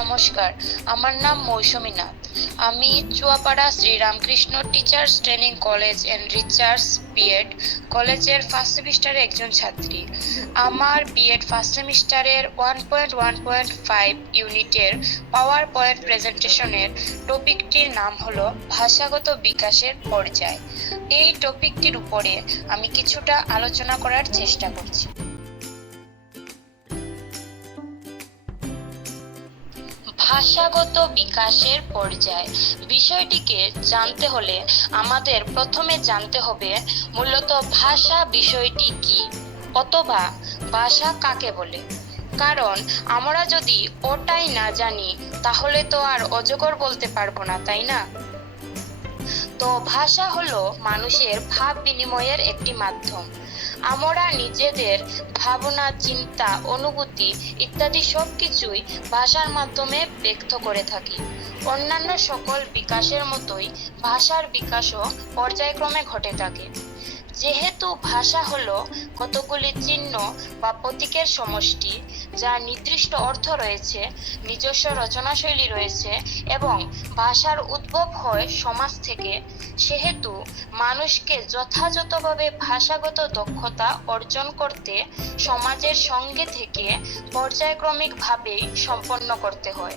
নমস্কার, আমার নাম মৌসুমী নাথ। আমি Chuapara Sriramakrishna teachers training college and research B Ed কলেজের ফার্স্ট সেমিস্টারে একজন ছাত্রী। আমার বিএড ফার্স্ট সেমিস্টারের 1.1.5 ইউনিটের পাওয়ার পয়েন্ট প্রেজেন্টেশনের টপিকটির নাম হলো ভাষাগত বিকাশের পর্যায়। এই টপিকটির উপরে আমি কিছুটা আলোচনা করার চেষ্টা করছি। ভাষাগত বিকাশের পর্যায় বিষয়টিকে জানতে হলে আমাদের প্রথমে জানতে হবে মূলত ভাষা বিষয়টি কি, অথবা ভাষা কাকে বলে। কারণ আমরা যদি ওটাই না জানি তাহলে তো আর অজগর বলতে পারবো না, তাই না? তো ভাষা হলো মানুষের ভাব বিনিময়ের একটি মাধ্যম। আমরা নিজেদের ভাবনা, চিন্তা, অনুভূতি ইত্যাদি সবকিছুই ভাষার মাধ্যমে ব্যক্ত করে থাকি। অন্যান্য সকল বিকাশের মতোই ভাষার বিকাশও পর্যায়ক্রমে ঘটে থাকে। যেহেতু ভাষা হলো কতগুলি চিহ্ন বা প্রতীকের সমষ্টি, যার নির্দিষ্ট অর্থ রয়েছে, নিজস্ব রচনাশৈলী রয়েছে এবং ভাষার উদ্ভব হয় সমাজ থেকে, সেহেতু মানুষকে যথাযথভাবে ভাষাগত দক্ষতা অর্জন করতে সমাজের সঙ্গে থেকে পর্যায়ক্রমিকভাবেই সম্পন্ন করতে হয়।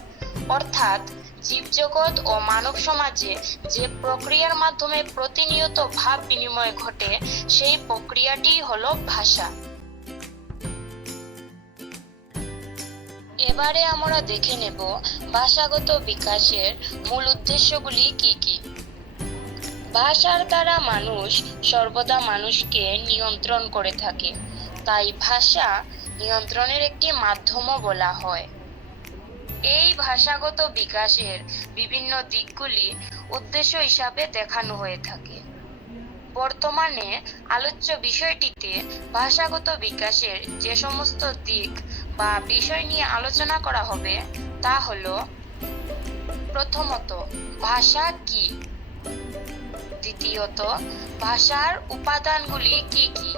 অর্থাৎ জীবজগৎ ও মানব সমাজে যে প্রক্রিয়ার মাধ্যমে প্রতিনিয়ত ভাব বিনিময় ঘটে, সেই প্রক্রিয়াটিই হলো ভাষা। এবারে আমরা দেখে নেব ভাষাগত বিকাশের মূল উদ্দেশ্যগুলি কি কি। ভাষার দ্বারা মানুষ সর্বদা মানুষকে নিয়ন্ত্রণ করে থাকে, তাই ভাষা নিয়ন্ত্রণের একটি মাধ্যমও বলা হয়। এই ভাষাগত বিকাশের বিভিন্ন দিকগুলি উদ্দেশ্য হিসাবে দেখানো হয়ে থাকে। বর্তমানে আলোচ্য বিষয়টিতে ভাষাগত বিকাশের যে সমস্ত দিক বা বিষয় নিয়ে আলোচনা করা হবে তা হলো: প্রথমত, ভাষা কি; দ্বিতীয়ত, ভাষার উপাদানগুলি কি কি;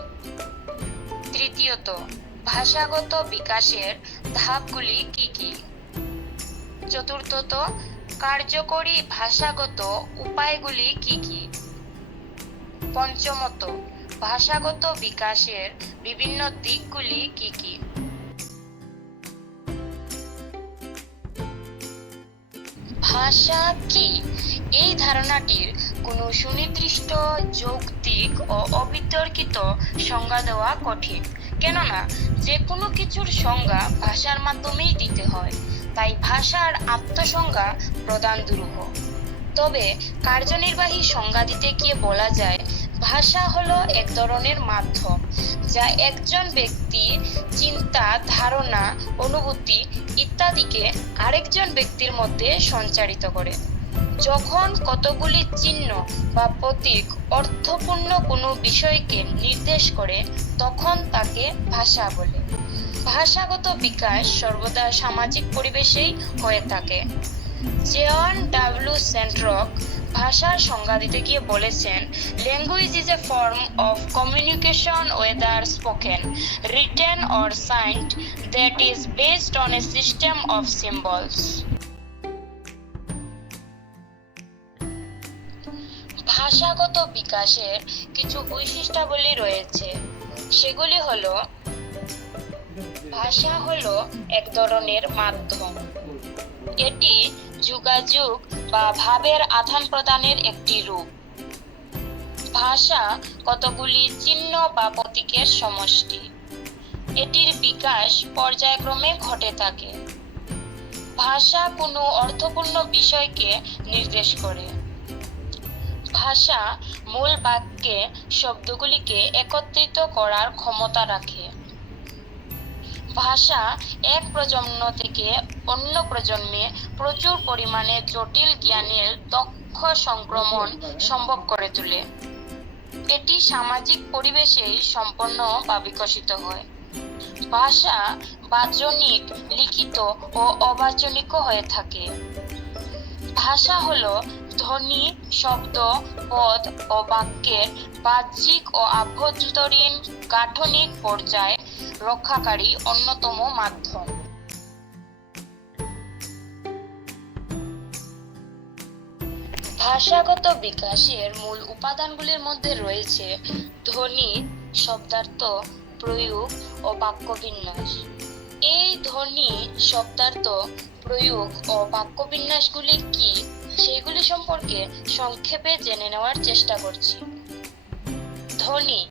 তৃতীয়ত, ভাষাগত বিকাশের ধাপগুলি কি কি; চতুর্থত, কার্যকরী ভাষাগত উপায়গুলি কি কি; পঞ্চমত, ভাষাগত বিকাশের বিভিন্ন দিকগুলি কি কি। ভাষা কি এই ধারণাটির কোনো সুনির্দিষ্ট, যৌক্তিক ও অবিতর্কিত সংজ্ঞা দেওয়া কঠিন, কেননা যে কোনো কিছুর সংজ্ঞা ভাষার মাধ্যমেই দিতে হয়, তাই ভাষার আত্মসংজ্ঞা প্রদান দুরূহ। তবে কার্যনির্বাহী সংজ্ঞা দিতে গিয়ে বলা যায়, ভাষা হলো এক ধরনের মাধ্যম যা একজন ব্যক্তির চিন্তা, ধারণা, অনুভূতি ইত্যাদিকে আরেকজন ব্যক্তির মধ্যে সঞ্চারিত করে। যখন কতগুলি চিহ্ন বা প্রতীক অর্থপূর্ণ কোনো বিষয়কে নির্দেশ করে, তখন তাকে ভাষা বলে। ভাষাগত বিকাশ সর্বদা সামাজিক পরিবেশেই হয়ে থাকে। জন ডাব্লিউ সেন্ট্রক ভাষার সংজ্ঞা দিতে গিয়ে বলেছেন, language is a form of communication weather spoken, written or signed, that is based on a system of symbols. ভাষাগত বিকাশের কিছু বৈশিষ্ট্যাবলী রয়েছে। সেগুলি হলো: ভাষা হলো এক ধরনের মাধ্যম। এটি যোগাযোগ বা ভাবের আদান প্রদানের একটি রূপ। ভাষা কতগুলি চিহ্ন বা প্রতীকের সমষ্টি। এটির বিকাশ পর্যায়ক্রমে ঘটে থাকে। ভাষা কোনো অর্থপূর্ণ বিষয়কে নির্দেশ করে। ভাষা মূল বাক্যে শব্দগুলিকে একত্রিত করার ক্ষমতা রাখে। ভাষা এক প্রজন্ম থেকে অন্য প্রজন্মে প্রচুর পরিমাণে জটিল জ্ঞানের দক্ষ সংক্রমণ সম্ভব করে তোলে। এটি সামাজিক পরিবেশেই সম্পন্ন বা বিকশিত হয়। ভাষা বাচনিক, লিখিত ও অবাচনিকও হয়ে থাকে। ভাষা হলো ধ্বনি, শব্দ, পদ ও বাক্যের বাহ্যিক ও আভ্যন্তরীণ গাঠনিক পর্যায় রক্ষাকারী অন্যতম মাধ্যম। ভাষাগত বিকাশের মূল উপাদানগুলির মধ্যে রয়েছে ধ্বনি, শব্দার্থ, প্রয়োগ ও বাক্যবিন্যাস। এই ধ্বনি, শব্দার্থ, প্রয়োগ ও বাক্যবিন্যাসগুলি কি সেগুলি সম্পর্কে সংক্ষেপে জেনে নেওয়ার চেষ্টা করছি। ধ্বনি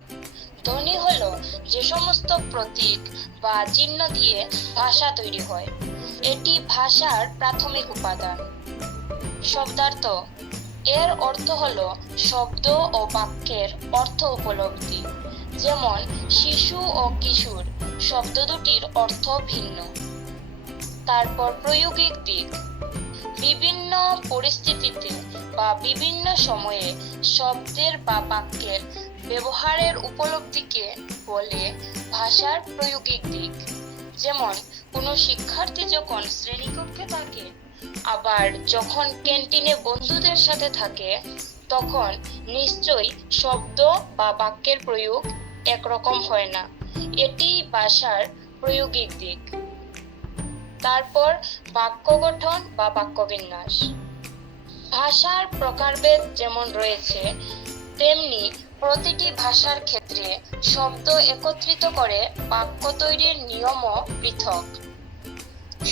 ধ্বনি হলো যে সমস্ত প্রতীক বা চিহ্ন দিয়ে ভাষা তৈরি হয়, এটি ভাষার প্রাথমিক উপাদান। শব্দার্থ এর অর্থ হলো শব্দ ও বাক্যের অর্থ উপলব্ধি, যেমন শিশু ও কিশোর শব্দ দুটির অর্থ ভিন্ন। তারপর প্রয়োগিক দিক, বিভিন্ন পরিস্থিতিতে বা বিভিন্ন সময়ে শব্দের বা বাক্যের ব্যবহারের উপলব্ধিকে বলে ভাষার প্রয়োগিক দিক। যেমন কোনো শিক্ষার্থী যখন শ্রেণীকক্ষে থাকে, আবার যখন ক্যান্টিনে বন্ধুদের সাথে থাকে, তখন নিশ্চয়ই শব্দ বা বাক্যের প্রয়োগ একরকম হয় না। এটি ভাষার প্রয়োগিক দিক। তারপর বাক্য গঠন বা বাক্যবিন্যাস। ভাষার প্রকারভেদ যেমন রয়েছে, তেমনি প্রতিটি ভাষার ক্ষেত্রে শব্দ একত্রিত করে বাক্য তৈরির নিয়মও পৃথক।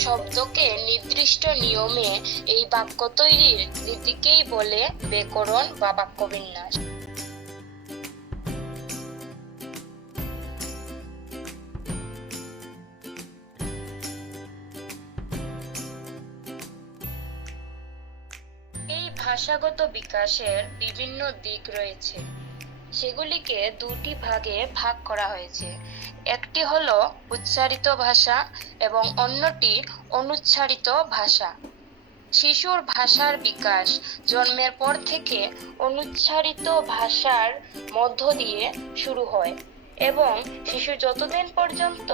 শব্দকে নির্দিষ্ট নিয়মে এই বাক্য তৈরির নীতিকেই বলে ব্যাকরণ বা বাক্যবিন্যাস। এই ভাষাগত বিকাশের বিভিন্ন দিক রয়েছে, সেগুলিকে দুটি ভাগে ভাগ করা হয়েছে। একটি হলো উচ্চারিত ভাষা এবং অন্যটি অনুচ্চারিত ভাষা। শিশুর ভাষার বিকাশ জন্মের পর থেকে অনুচ্চারিত ভাষার মধ্য দিয়ে শুরু হয় এবং শিশু যতদিন পর্যন্ত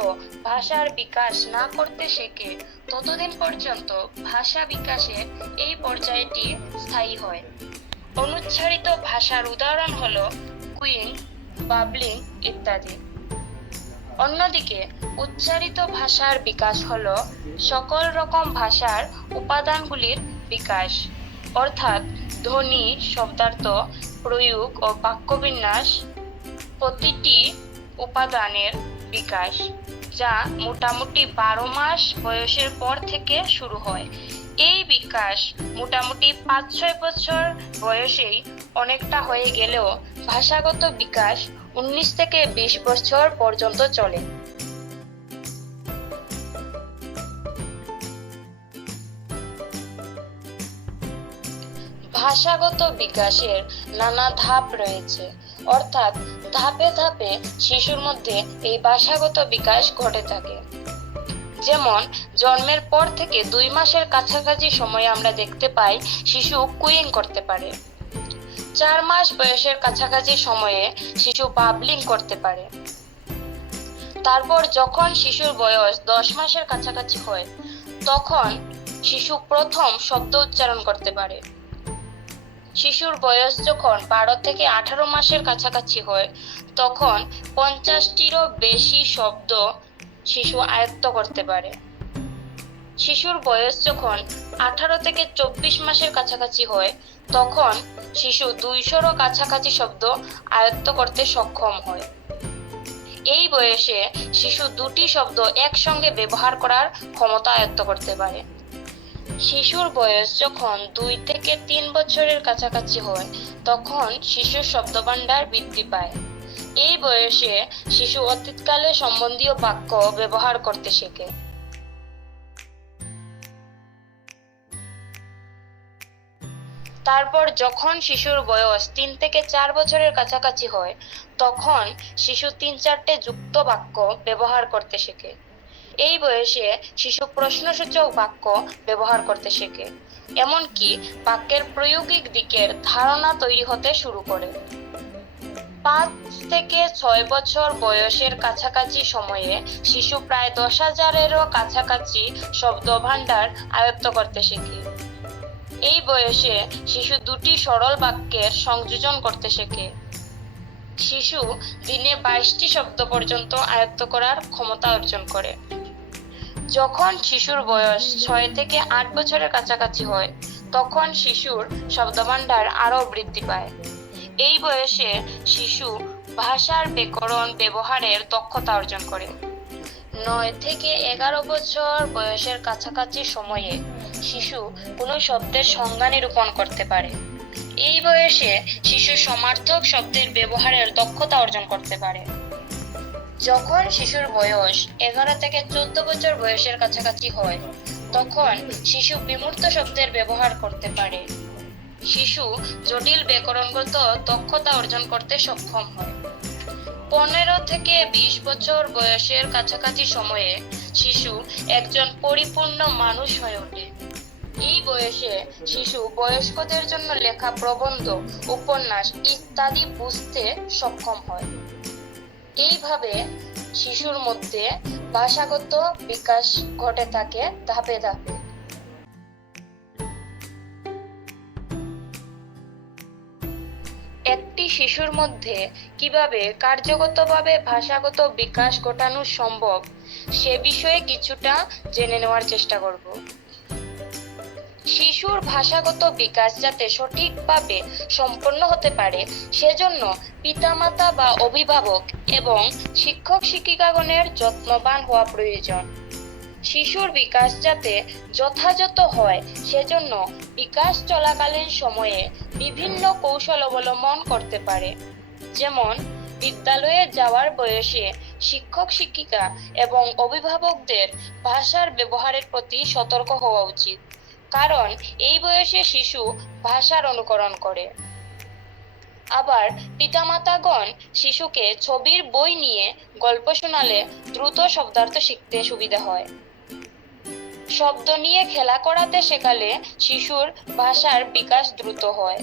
ভাষার বিকাশ না করতে শেখে, ততদিন পর্যন্ত ভাষা বিকাশের এই পর্যায়টি স্থায়ী হয়। অনুচ্চারিত ভাষার উদাহরণ হলো কুইং, বাবলিং ইত্যাদি। অন্যদিকে উচ্চারিত ভাষার বিকাশ হলো সকল রকম ভাষার উপাদানগুলির বিকাশ, অর্থাৎ ধ্বনি, শব্দার্থ, প্রয়োগ ও বাক্যবিন্যাস প্রতিটি উপাদানের বিকাশ, যা মোটামুটি 12 মাস বয়সের পর থেকে শুরু হয়। এই বিকাশ মোটামুটি 5-6 বছর বয়সেই অনেকটা হয়ে গেলেও ভাষাগত বিকাশ 19 থেকে 20 বছর পর্যন্ত চলে। ভাষাগত বিকাশের নানা ধাপ রয়েছে, অর্থাৎ ধাপে ধাপে শিশুর মধ্যে এই ভাষাগত বিকাশ ঘটে থাকে। যেমন জন্মের পর থেকে 2 মাসের কাছাকাছি সময়ে আমরা দেখতে পাই শিশু কুইং করতে পারে। 4 মাস বয়সের কাছাকাছি সময়ে শিশু বাবলিং করতে পারে। তারপর যখন শিশুর বয়স 10 মাসের কাছাকাছি হয়, তখন শিশু প্রথম শব্দ উচ্চারণ করতে পারে। শিশুর বয়স যখন 12 থেকে 18 মাসের কাছাকাছি হয়, তখন 50টিরও বেশি শব্দ শিশু আয়ত্ত করতে পারে। শিশুর বয়স যখন 18 থেকে 24 মাসের কাছাকাছি হয়, তখন শিশু 200রও কাছাকাছি শব্দ আয়ত্ত করতে সক্ষম হয়। এই বয়সে শিশু 2টি শব্দ একসঙ্গে ব্যবহার করার ক্ষমতা আয়ত্ত করতে পারে। শিশুর বয়স যখন 2 থেকে 3 বছরের কাছাকাছি হয়, তখন শিশুর শব্দভাণ্ডার বৃদ্ধি পায়। এই বয়সে শিশু অতীতকালে সম্বন্ধীয় বাক্য ব্যবহার করতে শেখে। তারপর যখন শিশুর বয়স 3 থেকে 4 বছরের কাছাকাছি হয়, তখন শিশু 3-4টে যুক্ত বাক্য ব্যবহার করতে শেখে। এই বয়সে শিশু প্রশ্নসূচক বাক্য ব্যবহার করতে শেখে, এমনকি বাক্যের প্রয়োগিক দিকের ধারণা তৈরি হতে শুরু করে। 5 থেকে 6 বছর বয়সের কাছাকাছি সময়ে শিশু প্রায় 10,000-এরও কাছাকাছি শব্দভাণ্ডার আয়ত্ত করতে শেখে। এই বয়সে শিশু 2টি সরল বাক্যের সংযোজন করতে শেখে। শিশু দিনে 22টি শব্দ পর্যন্ত আয়ত্ত করার ক্ষমতা অর্জন করে। যখন শিশুর বয়স 6 থেকে 8 বছরের কাছাকাছি হয়, তখন শিশুর শব্দভাণ্ডার আরও বৃদ্ধি পায়। এই বয়সে শিশু ভাষার ব্যাকরণ ব্যবহারের দক্ষতা অর্জন করে। 9 থেকে 11 বছর বয়সের কাছাকাছি সময়ে শিশু কোনো শব্দের সংজ্ঞা নিরূপণ করতে পারে। এই বয়সে শিশু সমার্থক শব্দের ব্যবহারের দক্ষতা অর্জন করতে পারে। যখন শিশুর বয়স 11 থেকে 14 বছর বয়সের কাছাকাছি হয়, তখন শিশু বিমূর্ত শব্দের ব্যবহার করতে পারে। শিশু জটিল ব্যাকরণগত দক্ষতা অর্জন করতে সক্ষম হয়। 15 থেকে 20 বছর বয়সের কাছাকাছি সময়ে শিশু একজন পরিপূর্ণ মানুষ হয়ে ওঠে। এই বয়সে শিশু বয়স্কদের জন্য লেখা প্রবন্ধ, উপন্যাস ইত্যাদি বুঝতে সক্ষম হয়। এইভাবে শিশুর মধ্যে ভাষাগত বিকাশ ঘটে থাকে ধাপে ধাপে। একটি শিশুর মধ্যে কিভাবে কার্যগতভাবে ভাষাগত বিকাশ ঘটানো সম্ভব সে বিষয়ে কিছুটা জেনে নেওয়ার চেষ্টা করব। শিশুর ভাষাগত বিকাশ যাতে সঠিকভাবে সম্পন্ন হতে পারে সেজন্য পিতামাতা বা অভিভাবক এবং শিক্ষক শিক্ষিকাগণের যত্নবান হওয়া প্রয়োজন। শিশুর বিকাশ যাতে যথাযথ হয় সেজন্য বিকাশ চলাকালীন সময়ে বিভিন্ন কৌশল অবলম্বন করতে পারে। যেমন বিদ্যালয়ে যাওয়ার বয়সে শিক্ষক শিক্ষিকা এবং অভিভাবকদের ভাষার ব্যবহারের প্রতি সতর্ক হওয়া উচিত, কারণ এই বয়সে শিশু ভাষার অনুকরণ করে। আবার পিতামাতাগণ শিশুকে ছবির বই নিয়ে গল্প শোনালে দ্রুত শব্দার্থ শিখতে সুবিধা হয়। শব্দ নিয়ে খেলা করাতে শেখালে শিশুর ভাষার বিকাশ দ্রুত হয়।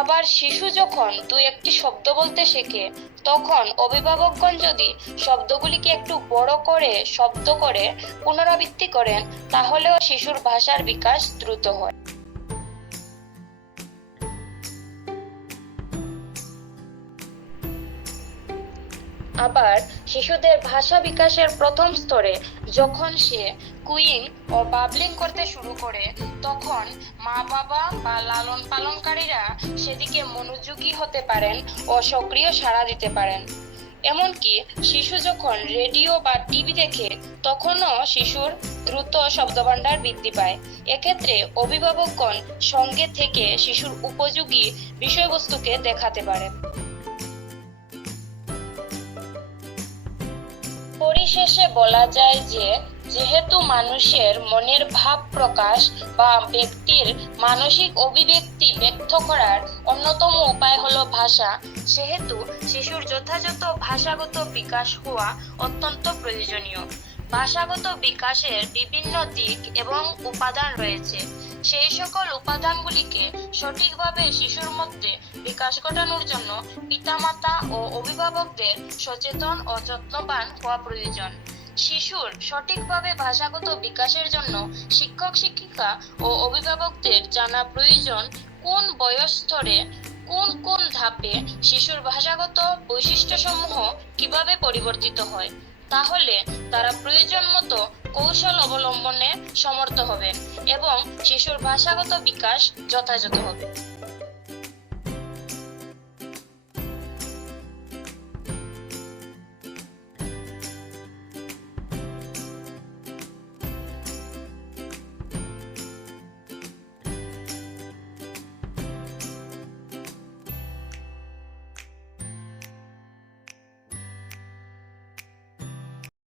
আবার শিশু যখন 2-1টি শব্দ বলতে শেখে, তখন অভিভাবকগণ যদি শব্দগুলিকে একটু বড় করে শব্দ করে পুনরাবৃত্তি করেন, তাহলেও শিশুর ভাষার বিকাশ দ্রুত হয়। আবার শিশুদের ভাষা বিকাশের প্রথম স্তরে যখন সে কুইং ও বাবলিং করতে শুরু করে, তখন মা বাবা বা লালন পালনকারীরা সেদিকে মনোযোগী হতে পারেন ও সক্রিয় সাড়া দিতে পারেন। এমনকি শিশু যখন রেডিও বা টিভি দেখে, তখনও শিশুর দ্রুত শব্দভাণ্ডার বৃদ্ধি পায়। এক্ষেত্রে অভিভাবকগণ সঙ্গে থেকে শিশুর উপযোগী বিষয়বস্তুকে দেখাতে পারেন। পরিশেষে বলা যায় যে, যেহেতু মানুষের মনের ভাব প্রকাশ বা ব্যক্তির মানসিক অভিব্যক্তি ব্যক্ত করার অন্যতম উপায় হলো ভাষা, সেহেতু শিশুর যথাযথ ভাষাগত বিকাশ হওয়া অত্যন্ত প্রয়োজনীয়। ভাষাগত বিকাশের বিভিন্ন দিক এবং উপাদান রয়েছে। সেই সকল উপাদানগুলিকে সঠিকভাবে শিশুর মধ্যে বিকাশ ঘটানোর জন্য পিতামাতা ও অভিভাবকদের সচেতন ও যত্নবান হওয়া প্রয়োজন। শিশুর সঠিকভাবে ভাষাগত বিকাশের জন্য শিক্ষক শিক্ষিকা ও অভিভাবকদের জানা প্রয়োজন কোন বয়স স্তরে কোন কোন ধাপে শিশুর ভাষাগত বৈশিষ্ট্যসমূহ কিভাবে পরিবর্তিত হয়। তাহলে তারা প্রয়োজন মতো কৌশল অবলম্বনে সমর্থ হবেন এবং শিশুর ভাষাগত বিকাশ যথাযথ হবে।